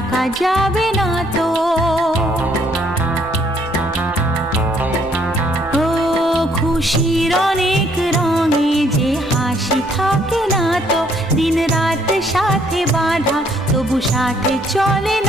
রাখা যাবে না তো। ও খুশির অনেক রঙে যে হাসি থাকে না তো, দিন রাত সাথে বাঁধা তবু সাথে চলে